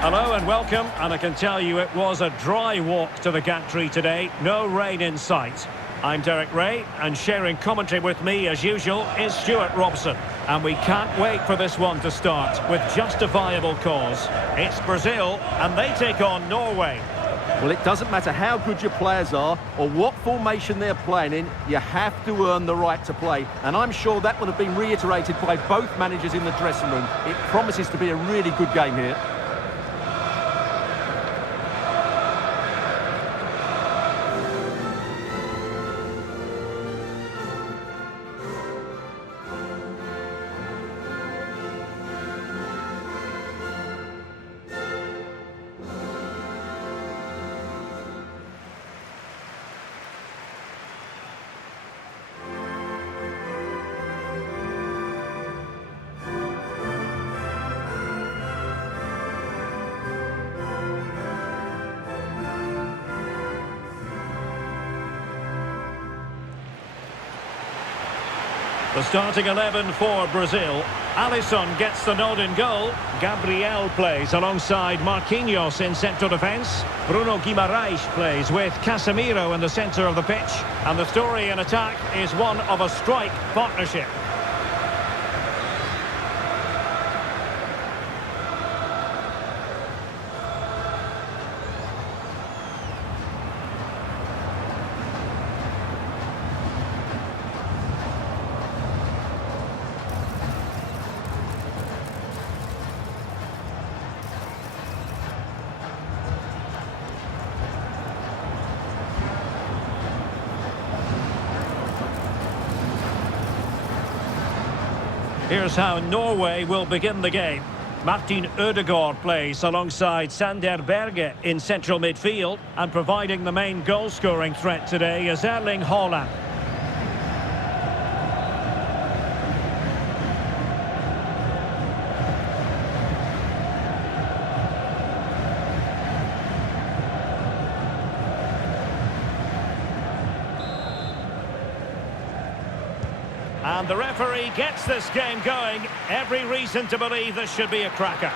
Hello and welcome, and I can tell you it was a dry walk to the gantry today, no rain in sight. I'm Derek Ray, and sharing commentary with me as usual is Stuart Robson. And we can't wait for this one to start with justifiable cause. It's Brazil, and they take on Norway. Well, it doesn't matter how good your players are or what formation they're playing in, you have to earn the right to play. And I'm sure that would have been reiterated by both managers in the dressing room. It promises to be a really good game here. The starting 11 for Brazil. Alisson gets the nod in goal. Gabriel plays alongside Marquinhos in central defence. Bruno Guimaraes plays with Casemiro in the centre of the pitch. And the story in attack is one of a strike partnership. Here's how Norway will begin the game. Martin Ødegaard plays alongside Sander Berge in central midfield, and providing the main goal-scoring threat today is Erling Haaland. And the referee gets this game going. Every reason to believe this should be a cracker.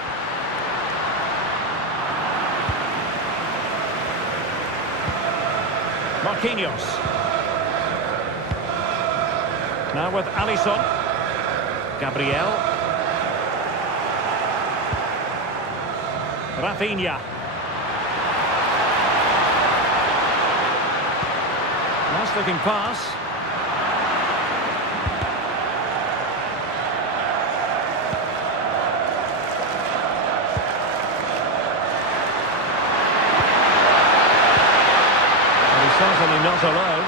Marquinhos. Now with Alisson. Gabriel. Rafinha. Nice looking pass. Certainly not alone.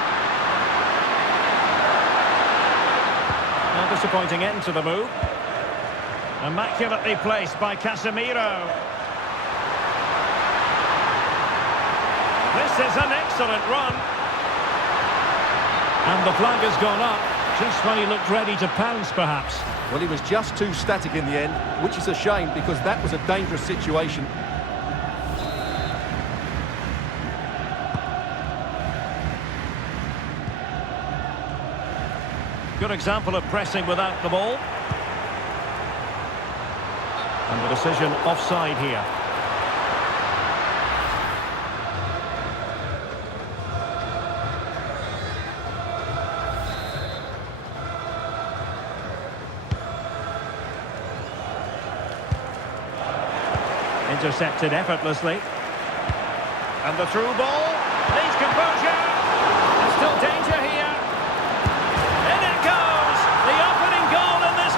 A disappointing end to the move. Immaculately placed by Casemiro. This is an excellent run. And the flag has gone up, just when he looked ready to pounce, perhaps. Well, he was just too static in the end, which is a shame because that was a dangerous situation. Good example of pressing without the ball. And the decision offside here. Intercepted effortlessly. And the through ball. Needs composure. There's still danger here.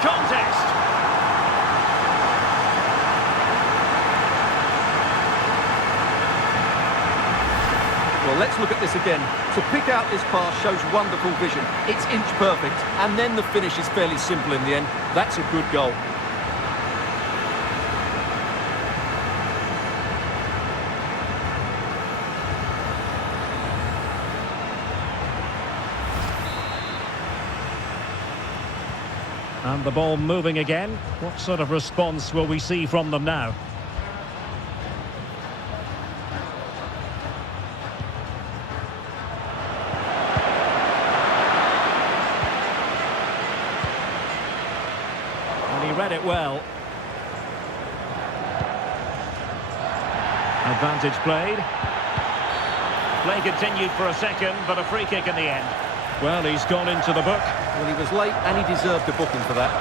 Contest. Well, let's look at this again. To pick out this pass shows wonderful vision. It's inch perfect, and then the finish is fairly simple in the end. That's a good goal. And the ball moving again. What sort of response will we see from them now? And he read it well. Advantage played. Play continued for a second, but a free kick in the end. Well, he's gone into the book. Well, he was late and he deserved a booking for that.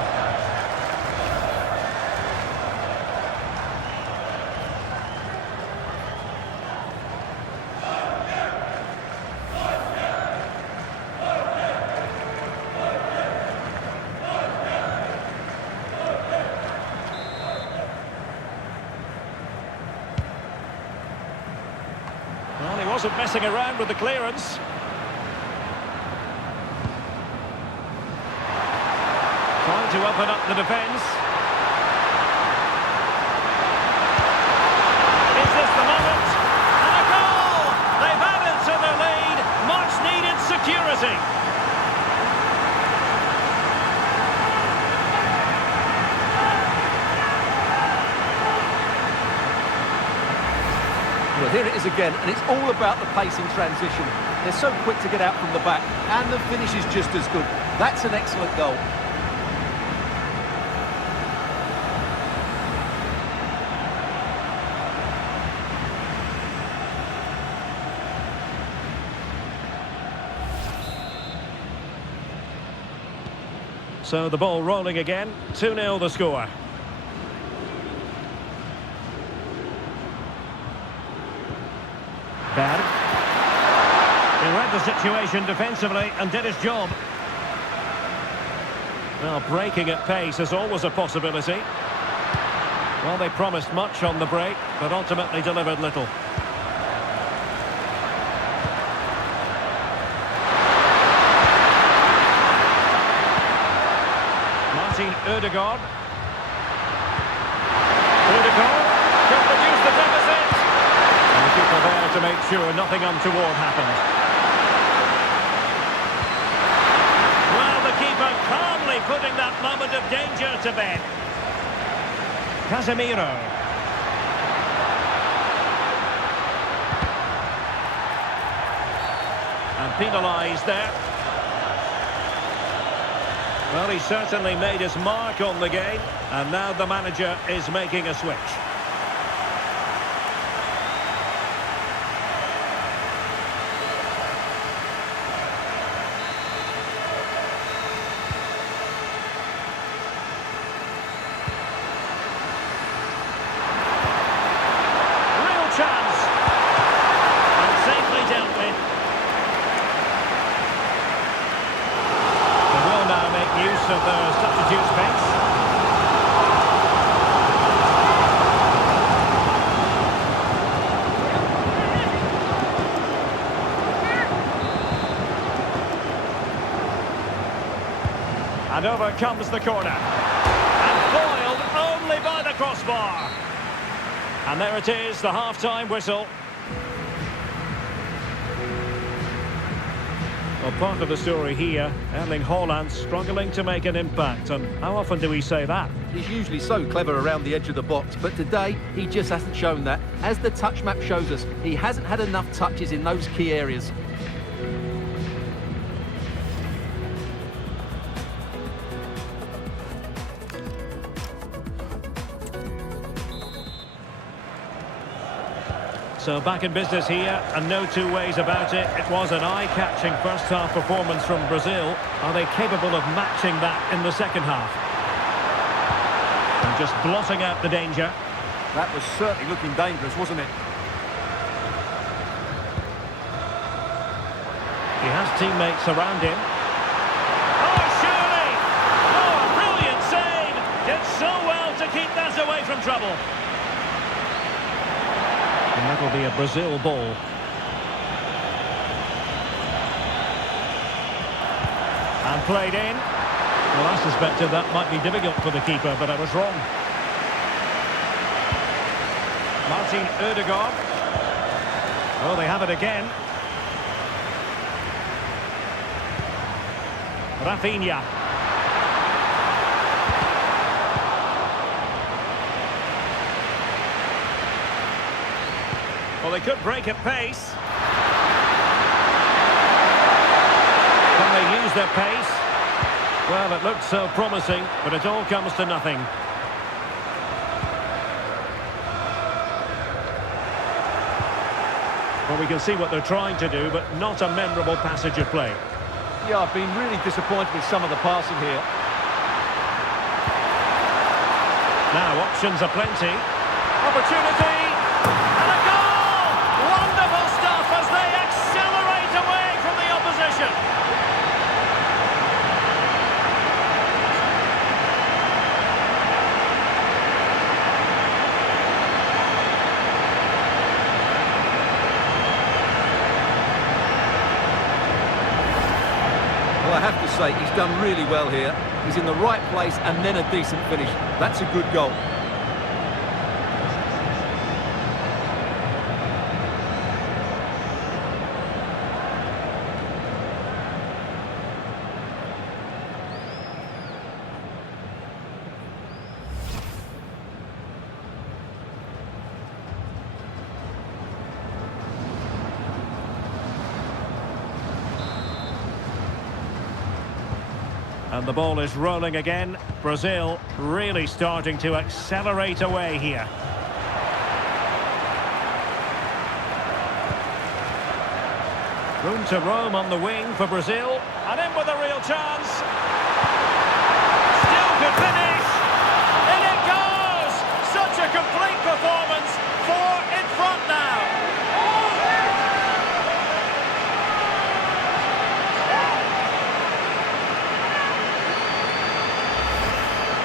Well, he wasn't messing around with the clearance. Trying to open up the defence. Is this the moment? And a goal! They've added to the lead. Much needed security. Well, here it is again, and it's all about the pace in transition. They're so quick to get out from the back, and the finish is just as good. That's an excellent goal. So the ball rolling again. 2-0 the score. Berg. He read the situation defensively and did his job. Well, breaking at pace is always a possibility. Well, they promised much on the break, but ultimately delivered little. Ødegaard. Ødegaard can reduce the deficit. And the keeper there to make sure nothing untoward happened. Well, the keeper calmly putting that moment of danger to bed. Casemiro. And penalised there. Well, he certainly made his mark on the game, and now the manager is making a switch. Real chance! And safely dealt with. Now make use of the substitute space. And over comes the corner. And foiled only by the crossbar. And there it is, the half-time whistle. Well, part of the story here, Erling Haaland struggling to make an impact. And how often do we say that? He's usually so clever around the edge of the box, but today he just hasn't shown that. As the touch map shows us, he hasn't had enough touches in those key areas. So back in business here, and no two ways about it. It was an eye-catching first-half performance from Brazil. Are they capable of matching that in the second half? And just blotting out the danger. That was certainly looking dangerous, wasn't it? He has teammates around him. Oh, surely! Oh, a brilliant save! Did so well to keep that away from trouble. And that'll be a Brazil ball. And played in. Well, I suspected that might be difficult for the keeper, but I was wrong. Martin Ødegaard. Oh, they have it again. Rafinha. Well, they could break at pace. Can they use their pace? Well, it looked so promising, but it all comes to nothing. Well, we can see what they're trying to do, but not a memorable passage of play. Yeah, I've been really disappointed with some of the passing here. Now, options are plenty. Opportunity! And a goal! Wonderful stuff as they accelerate away from the opposition. Well, I have to say, he's done really well here. He's in the right place and then a decent finish. That's a good goal. And the ball is rolling again. Brazil really starting to accelerate away here. Room to roam on the wing for Brazil. And in with a real chance. Still could finish. In it goes! Such a complete performance. 4 in front now.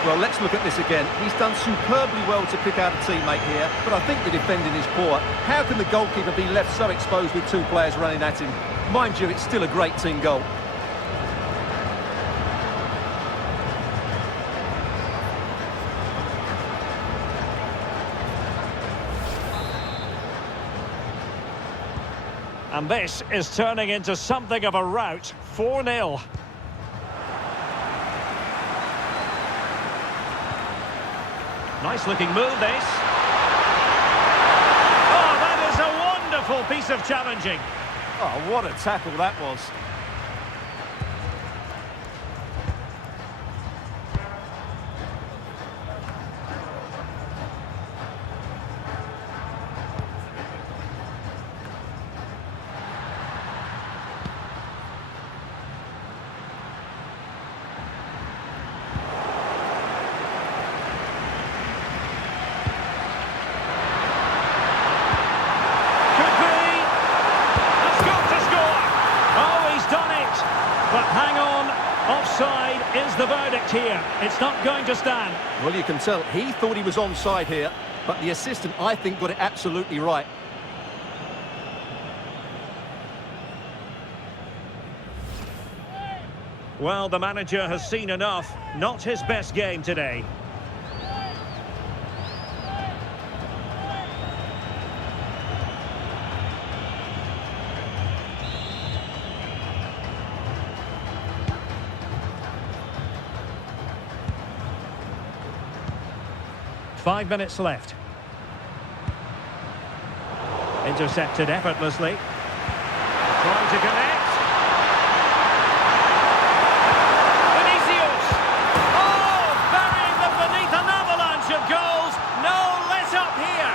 Well, let's look at this again. He's done superbly well to pick out a teammate here, but I think the defending is poor. How can the goalkeeper be left so exposed with 2 players running at him? Mind you, it's still a great team goal. And this is turning into something of a rout. 4-0. Nice looking move, this. Oh, that is a wonderful piece of challenging. Oh, what a tackle that was. But hang on, offside is the verdict here. It's not going to stand. Well, you can tell he thought he was onside here, but the assistant, I think, got it absolutely right. Well, the manager has seen enough. Not his best game today. Five minutes left. Intercepted effortlessly. Trying to connect. Vinicius! Oh, burying them beneath an avalanche of goals. No let up here.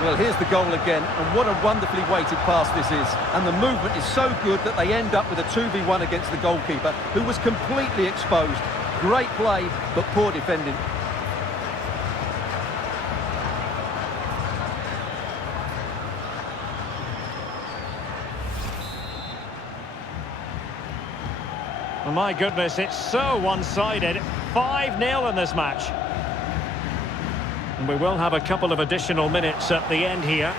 Well, here's the goal again, and what a wonderfully weighted pass this is. And the movement is so good that they end up with a 2v1 against the goalkeeper, who was completely exposed. Great play, but poor defending. Oh, my goodness, it's so one-sided. 5-0 in this match. And we will have a couple of additional minutes at the end here.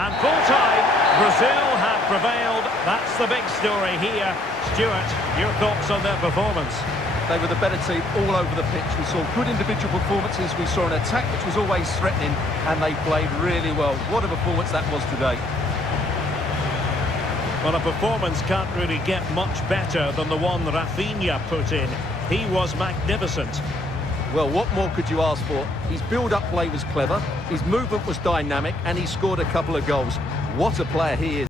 And full-time, Brazil have prevailed. That's the big story here. Stuart, your thoughts on their performance? They were the better team all over the pitch. We saw good individual performances. We saw an attack which was always threatening, and they played really well. What a performance that was today. Well, a performance can't really get much better than the one Rafinha put in. He was magnificent. Well, what more could you ask for? His build-up play was clever, his movement was dynamic, and he scored a couple of goals. What a player he is.